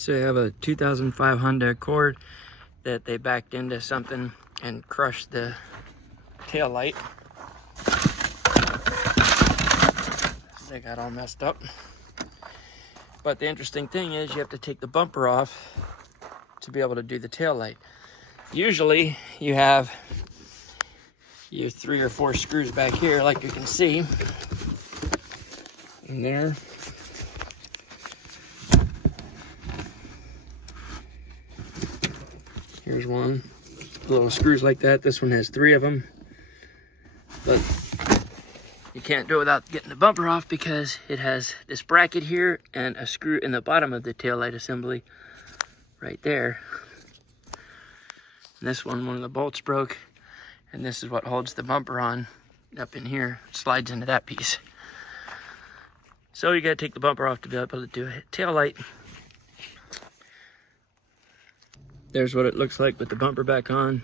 So you have a 2005 Honda Accord that they backed into something and crushed the tail light. They got all messed up. But the interesting thing is you have to take the bumper off to be able to do the tail light. Usually you have your 3 or 4 screws back here, like you can see. In there. Here's one. Little screws like that. This one has 3 of them. But you can't do it without getting the bumper off because it has this bracket here and a screw in the bottom of the taillight assembly right there. And this one of the bolts broke, and this is what holds the bumper on up in here. It slides into that piece. So you gotta take the bumper off to be able to do a tail light. There's what it looks like with the bumper back on.